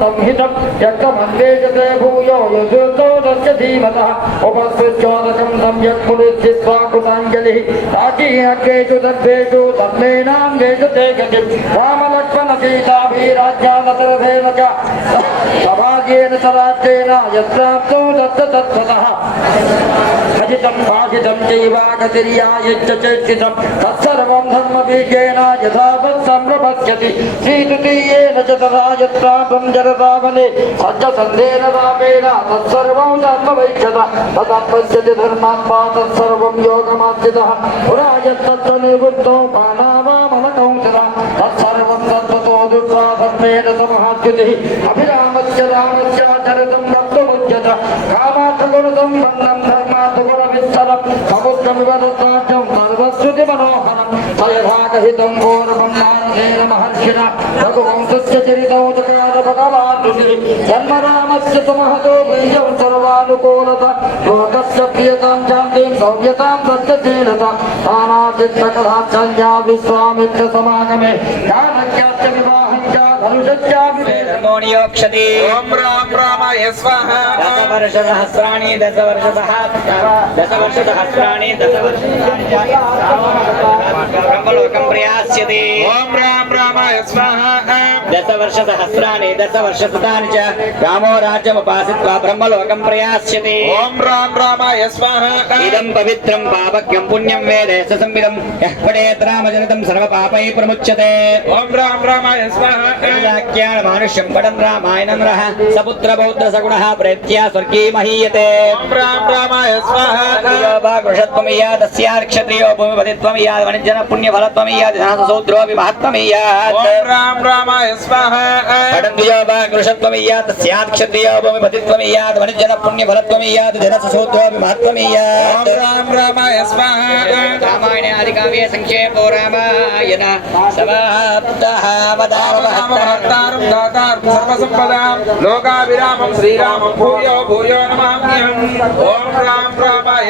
సంహితం యజ్ఞమందేజతే భూయో యజుతో తస్య ధీమతః ఉపస్పృచ్చోదకం సమ్యక్ పురుషిత్వా కృతాంజలిః ప్రాచీనకేషు దర్భేషు తన్మేనాంగేషు తే గతిం రామలక్ష్మణ సీతాభిరాజ్యావతరథేన చ సమాజేన స యత్రాప్తో దత్త తత్తతః ఖచ్చితం భాషితం చైవాగతిర్యాయచ్చ చేష్టితం తత్సర్వం ధర్మబీజేన యథావత్ సంప్రపశ్యతి శ్రీతృతీయేన చ తదా యత్రాపం జరదావనే సజ్జ సంధేన రామేణ తత్సర్వం ధర్మవైక్షత తదపశ్యతి ధర్మాత్మా తత్సర్వం యోగమాశ్రితః పురా యత్తత్ర నివృత్తో ప్రాణావామలకం చరా తత్సర్వం తత్వతో దుర్వా ధర్మేణ సమహాద్యుతి అభిరామస్య రామస్య చరితం కా సర్వశ్రుతి మనోహరం సయథాకహితం ఘోరబ్రహ్మాండేన మహర్షిణ రఘువంశస్య చరితం చకార భగవానుని జన్మరామస్య సుమహతో ప్రియం సర్వానుకూలత లోకస్య ప్రియతాం శాంతిం సౌమ్యతాం సత్యశీలత తానాదిత్యకథాచర్యా విశ్వామిత్ర సమాగమే జ్ఞానజ్ఞాత్య వివాహం చ ధనుషస్యాపి ధర్మోనియోక్షతి ఓం రామ్ రామాయ స్వాహ. దశవర్ష సహస్రాణి దశవర్ష దశవర్ష సహస్రాణి బ్రహ్మలోకం ప్రయాస్యతి ఓం రామ్ రామాయ స్వాహ. దశవర్ష సహస్రాణి దశవర్ష శతాని చ రామో రాజ్యముపాసిత్వా బ్రహ్మలోకం ప్రయాస్యతి ఓం రామ్ రామాయ స్వాహ. ఇదం పవిత్రం పాపక్యం పుణ్యం వేదేశ సంవిదం యః పఠేత్ రామచరితం సర్వపాపై ప్రముచ్యతే ఓం రామ్ రామాయ స్వాహ. వాక్యాన్ మానుష్యం పఠన్ రామాయణం రః సపుత్ర పౌత్ర సగుణః ప్రేత్యా స్వర్గీ మహీయతే ఓం రామ్ రామాయ స్వాహ. क्षत्रियो भागवृषत्वमीयात् तस्यात् क्षत्रियो भूमिपतित्वमीयात् वणिज्यन पुण्यफलत्वमीयात् धनससौद्रोऽपि महत्त्वमीयात् राम रामाय स्वाहा पठन्तियो भागवृषत्वमीयात् तस्यात् क्षत्रियो भूमिपतित्वमीयात् वणिज्यन पुण्यफलत्वमीयात् धनससौद्रोऽपि महत्त्वमीयात् राम रामाय स्वाहा रामायणे आदिकाव्ये रामायण समाप्तः दातारं सर्वसम्पदां लोकाभिरामं श्रीरामं भूयो भूयो ॐ राम रामाय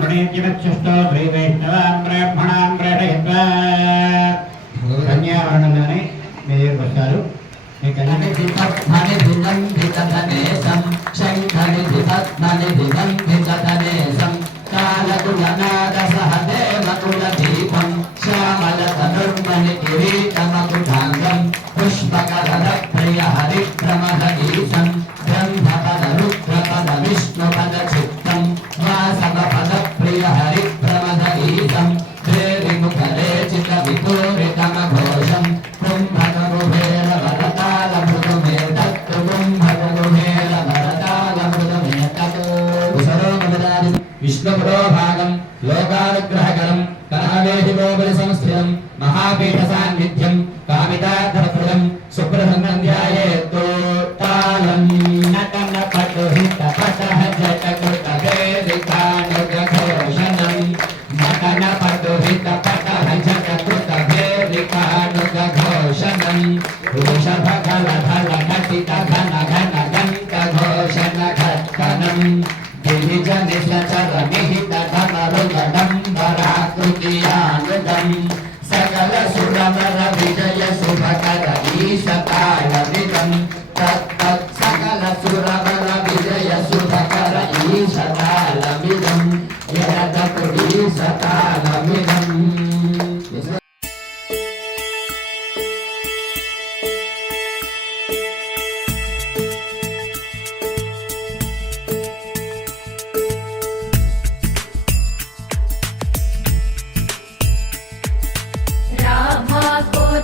ప్రణేత్యమచ్యుష్టో శ్రీవైష్ణవాన్ బ్రాహ్మణాన్ ప్రేరయత్వా కన్యావరణంలోనే మీరు వచ్చారు మీకు అన్ని ధనిధినంధితధనేశం శంఖనిధిపద్మనిధినంధితధనేశం विग्रहकरम् करावेहिगोबलिसंस्थितम् महापीठसान्निध्यम् कामितार्थप्रदम् सुब्रह्मम् ध्यायेतो तालम् नटनपटुहितपटः जटकृतभेदिकानुगघोषणम् नटनपटुहितपटः जटकृतभेदिकानुगघोषणम् ऋषभगलभलनटितघनघनघन्तघोषणघट्टनम् गिरिजनिशचरमिः सकल सुरवर विजय शुभ कर सकाल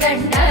ಕಂಡ